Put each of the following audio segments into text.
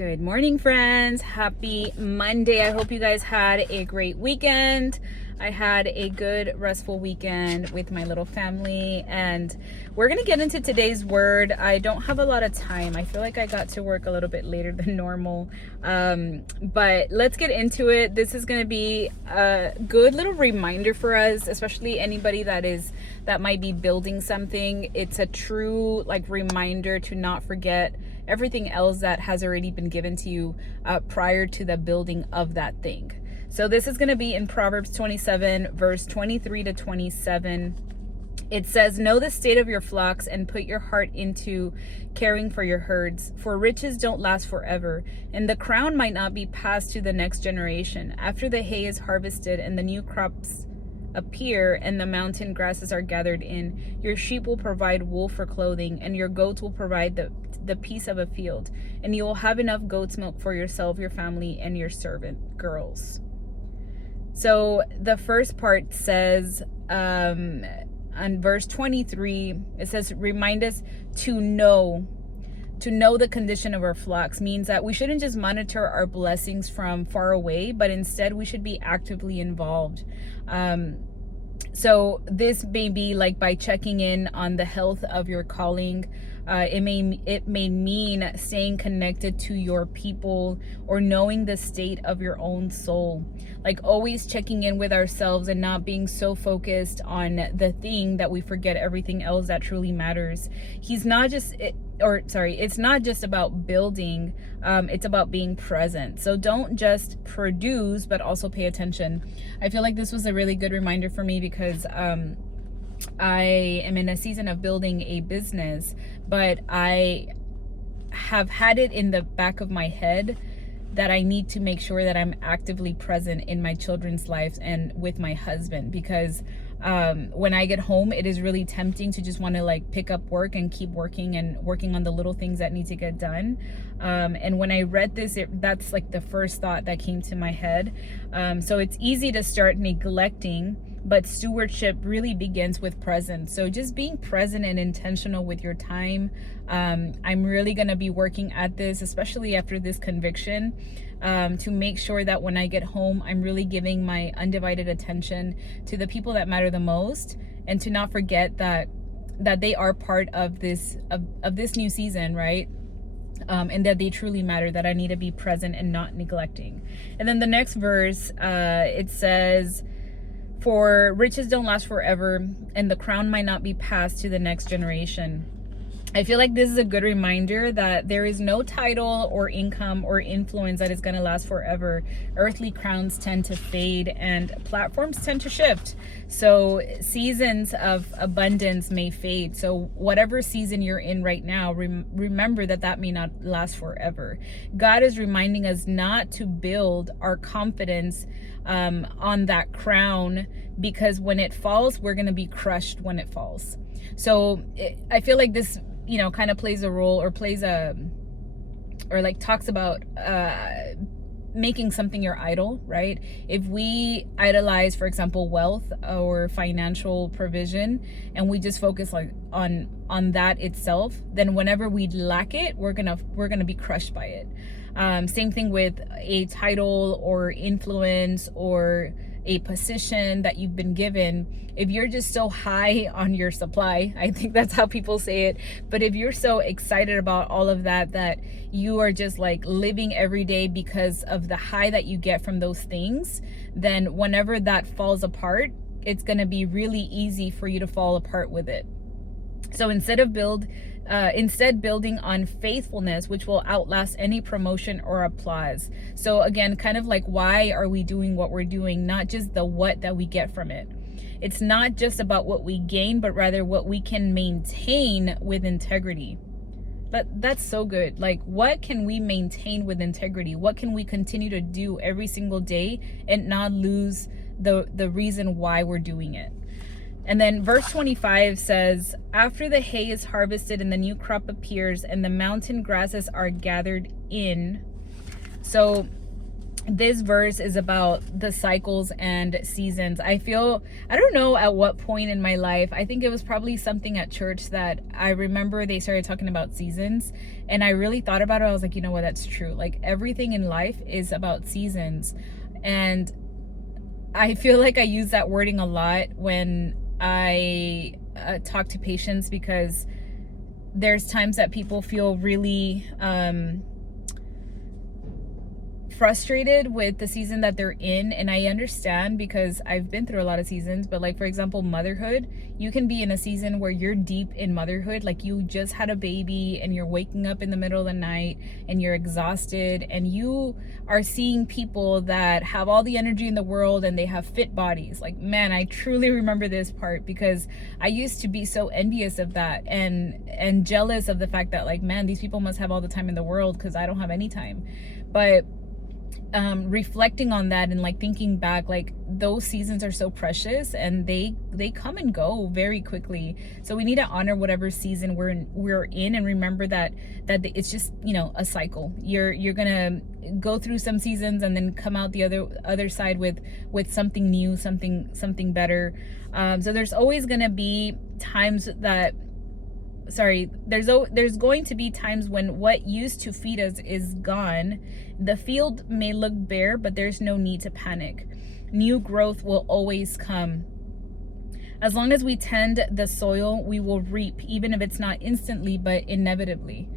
Good morning, friends. Happy Monday. I hope you guys had a great weekend. I had a good, restful weekend with my little family, and we're going to get into today's word. I don't have a lot of time. I feel like I got to work a little bit later than normal, but let's get into it. This is going to be a good little reminder for us, especially anybody that might be building something. It's a true reminder to not forget everything else that has already been given to you prior to the building of that thing. So this is going to be in Proverbs 27, verse 23 to 27. It says, "Know the state of your flocks and put your heart into caring for your herds, for riches don't last forever, and the crown might not be passed to the next generation. After the hay is harvested and the new crops appear and the mountain grasses are gathered in, your sheep will provide wool for clothing, and your goats will provide the piece of a field, and you will have enough goat's milk for yourself, your family, and your servant girls." So the first part says, on verse 23, it says, remind us to know the condition of our flocks. Means that we shouldn't just monitor our blessings from far away, but instead we should be actively involved. So this may be by checking in on the health of your calling. It may mean staying connected to your people or knowing the state of your own soul. Always checking in with ourselves and not being so focused on the thing that we forget everything else that truly matters. It's not just about building, it's about being present. So don't just produce, but also pay attention. I feel like this was a really good reminder for me because I am in a season of building a business, but I have had it in the back of my head that I need to make sure that I'm actively present in my children's lives and with my husband, because when I get home, it is really tempting to just want to pick up work and keep working on the little things that need to get done. And when I read this, that's the first thought that came to my head. So it's easy to start neglecting, but stewardship really begins with presence. So just being present and intentional with your time. I'm really going to be working at this, especially after this conviction, to make sure that when I get home, I'm really giving my undivided attention to the people that matter the most, and to not forget that they are part of this new season, right? And that they truly matter, that I need to be present and not neglecting. And then the next verse, it says, "For riches don't last forever, and the crown might not be passed to the next generation." I feel like this is a good reminder that there is no title or income or influence that is going to last forever. Earthly crowns tend to fade and platforms tend to shift. So seasons of abundance may fade. So whatever season you're in right now, remember that may not last forever. God is reminding us not to build our confidence on that crown, because when it falls, we're going to be crushed when it falls. So I feel like this kind of plays a role, or talks about making something your idol, right? If we idolize, for example, wealth or financial provision, and we just focus on that itself, then whenever we lack it, we're gonna be crushed by it. Same thing with a title or influence or a position that you've been given. If you're just so high on your supply, I think that's how people say it, but if you're so excited about all of that you are just living every day because of the high that you get from those things, then whenever that falls apart, it's going to be really easy for you to fall apart with it. So instead building on faithfulness, which will outlast any promotion or applause. So again, kind of why are we doing what we're doing? Not just the what that we get from it. It's not just about what we gain, but rather what we can maintain with integrity. That's so good. What can we maintain with integrity? What can we continue to do every single day and not lose the reason why we're doing it? And then verse 25 says, "After the hay is harvested and the new crop appears and the mountain grasses are gathered in." So this verse is about the cycles and seasons. I don't know at what point in my life, I think it was probably something at church that I remember they started talking about seasons, and I really thought about it. I was like, you know what, that's true. Like, everything in life is about seasons. And I feel like I use that wording a lot when I talk to patients, because there's times that people feel really frustrated with the season that they're in, and I understand, because I've been through a lot of seasons. But like, for example, motherhood, you can be in a season where you're deep in motherhood, like you just had a baby and you're waking up in the middle of the night and you're exhausted, and you are seeing people that have all the energy in the world and they have fit bodies. Like, man, I truly remember this part, because I used to be so envious of that and jealous of the fact that, like, man, these people must have all the time in the world because I don't have any time. But reflecting on that and like thinking back, like, those seasons are so precious and they come and go very quickly. So we need to honor whatever season we're in, and remember that it's just, you know, a cycle. You're gonna go through some seasons and then come out the other side with something new, something better. So there's always gonna be times that there's going to be times when what used to feed us is gone. The field may look bare, but there's no need to panic. New growth will always come. As long as we tend the soil, we will reap, even if it's not instantly, but inevitably.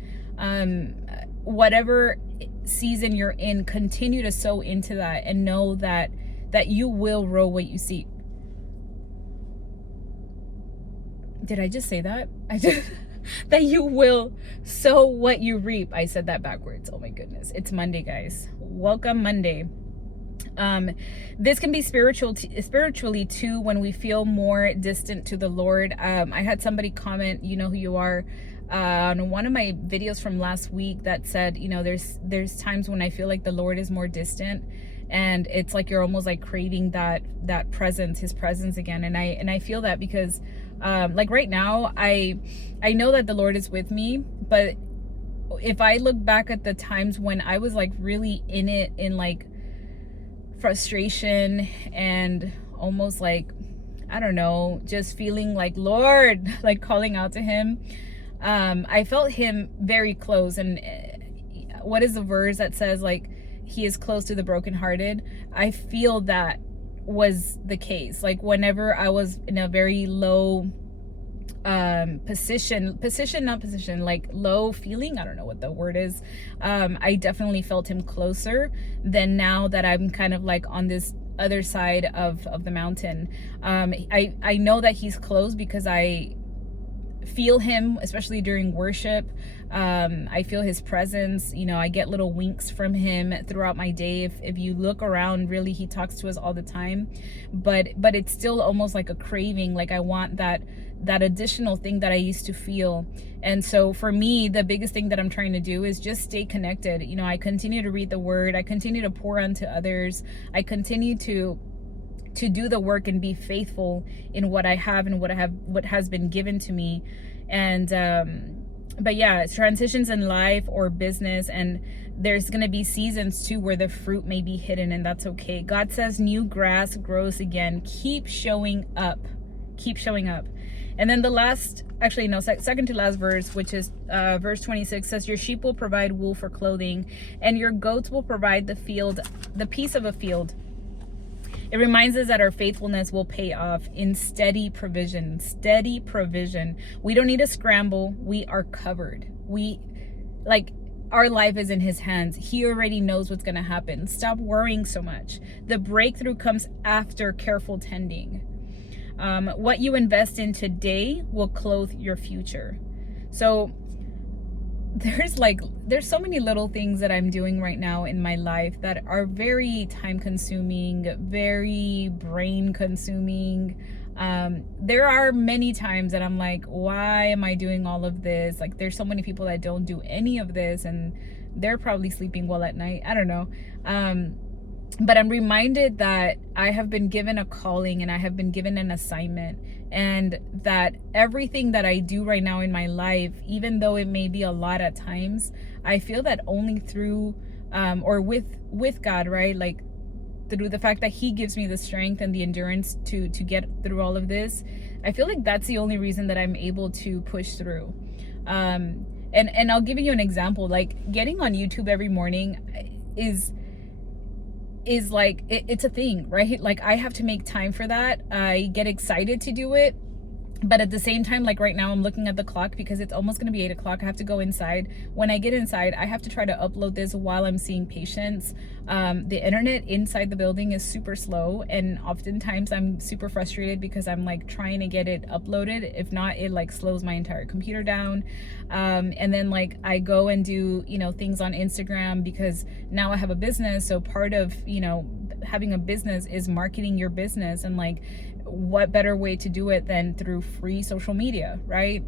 Whatever season you're in, continue to sow into that, and know that you will grow what you see. Did I just say that? I did. That you will sow what you reap. I said that backwards. Oh my goodness. It's Monday, guys. Welcome Monday. This can be spiritually too, when we feel more distant to the Lord. I had somebody comment, you know who you are, on one of my videos from last week, that said, you know, there's times when I feel like the Lord is more distant, and it's like you're almost like craving that presence, his presence again. And I feel that, because like right now, I know that the Lord is with me, but if I look back at the times when I was like really in it, in like frustration and almost like, I don't know, just feeling like, Lord, like calling out to him, I felt him very close. And what is the verse that says, like, he is close to the brokenhearted? I feel that was the case. Like, whenever I was in a very low like low feeling, I don't know what the word is, I definitely felt him closer than now that I'm kind of like on this other side of the mountain. I know that he's close because I feel him, especially during worship. I feel his presence. You know, I get little winks from him throughout my day. If you look around, really, he talks to us all the time, but it's still almost like a craving. Like, I want that additional thing that I used to feel. And so for me, the biggest thing that I'm trying to do is just stay connected. You know, I continue to read the word, I continue to pour onto others, I continue to do the work and be faithful in what I have and what has been given to me. And but yeah, transitions in life or business, and there's going to be seasons too where the fruit may be hidden, and that's okay. God says new grass grows again. Keep showing up. And then the last, actually no, second to last verse, which is verse 26, says, your sheep will provide wool for clothing, and your goats will provide the piece of a field. It reminds us that our faithfulness will pay off in steady provision. We don't need to scramble. We are covered. Our life is in his hands. He already knows what's going to happen. Stop worrying so much. The breakthrough comes after careful tending. What you invest in today will clothe your future. So there's so many little things that I'm doing right now in my life that are very time consuming, very brain consuming. There are many times that I'm like, why am I doing all of this? Like, there's so many people that don't do any of this, and they're probably sleeping well at night. I don't know. But I'm reminded that I have been given a calling and I have been given an assignment, and that everything that I do right now in my life, even though it may be a lot at times, I feel that only through or with God, right? Like through the fact that he gives me the strength and the endurance to get through all of this. I feel like that's the only reason that I'm able to push through. And I'll give you an example. Like getting on YouTube every morning is like it's a thing, right? Like I have to make time for that. I get excited to do it, but at the same time, like right now I'm looking at the clock because it's almost going to be 8 o'clock. I have to go inside. When I get inside, I have to try to upload this while I'm seeing patients. The internet inside the building is super slow, and oftentimes I'm super frustrated because I'm like trying to get it uploaded. If not, it like slows my entire computer down. And then like I go and do, you know, things on Instagram because now I have a business. So part of, you know, having a business is marketing your business, and like what better way to do it than through free social media, right?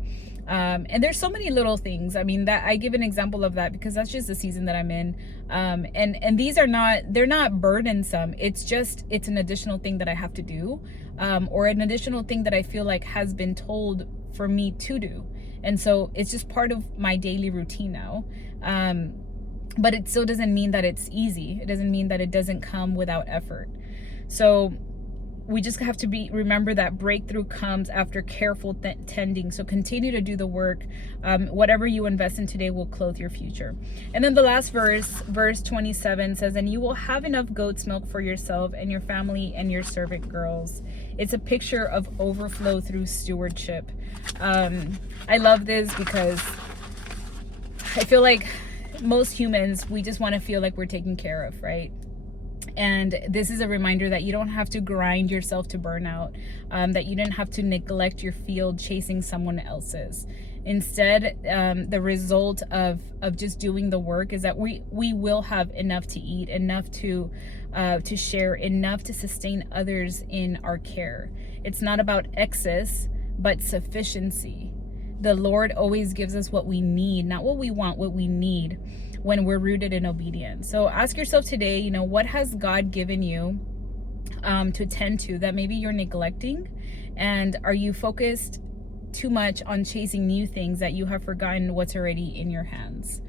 And there's so many little things. I mean, that I give an example of that because that's just the season that I'm in. And these are they're not burdensome. It's an additional thing that I have to do, or an additional thing that I feel like has been told for me to do. And so it's just part of my daily routine now. But it still doesn't mean that it's easy. It doesn't mean that it doesn't come without effort. So we just have to remember that breakthrough comes after careful tending. So continue to do the work. Whatever you invest in today will clothe your future. And then the last verse 27 says, and you will have enough goat's milk for yourself and your family and your servant girls. It's a picture of overflow through stewardship. I love this because I feel like most humans, we just want to feel like we're taken care of, right? And this is a reminder that you don't have to grind yourself to burnout, that you didn't have to neglect your field chasing someone else's. Instead, the result of just doing the work is that we will have enough to eat, enough to share, enough to sustain others in our care. It's not about excess, but sufficiency. The Lord always gives us what we need, not what we want, what we need, when we're rooted in obedience. So ask yourself today, you know, what has God given you to tend to that maybe you're neglecting? And are you focused too much on chasing new things that you have forgotten what's already in your hands?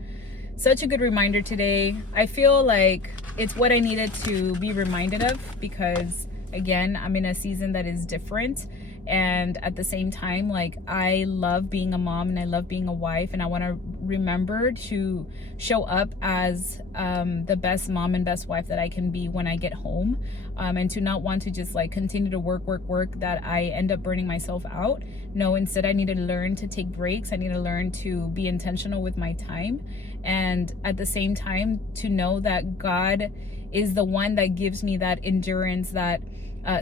Such a good reminder today. I feel like it's what I needed to be reminded of because, again, I'm in a season that is different. And at the same time, like, I love being a mom and I love being a wife, and I want to remember to show up as the best mom and best wife that I can be when I get home, and to not want to just like continue to work that I end up burning myself out. No, instead I need to learn to take breaks. I need to learn to be intentional with my time, and at the same time to know that God is the one that gives me that endurance, that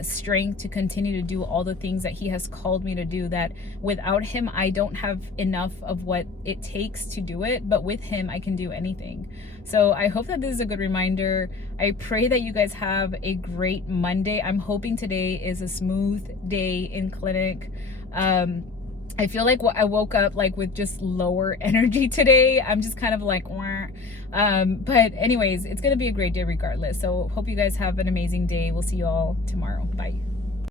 strength to continue to do all the things that he has called me to do, that without him I don't have enough of what it takes to do it, but with him I can do anything. So I hope that this is a good reminder. I pray that you guys have a great Monday. I'm hoping today is a smooth day in clinic. I feel like I woke up like with just lower energy today. I'm just kind of like, wah. But anyways, it's going to be a great day regardless. So hope you guys have an amazing day. We'll see you all tomorrow. Bye.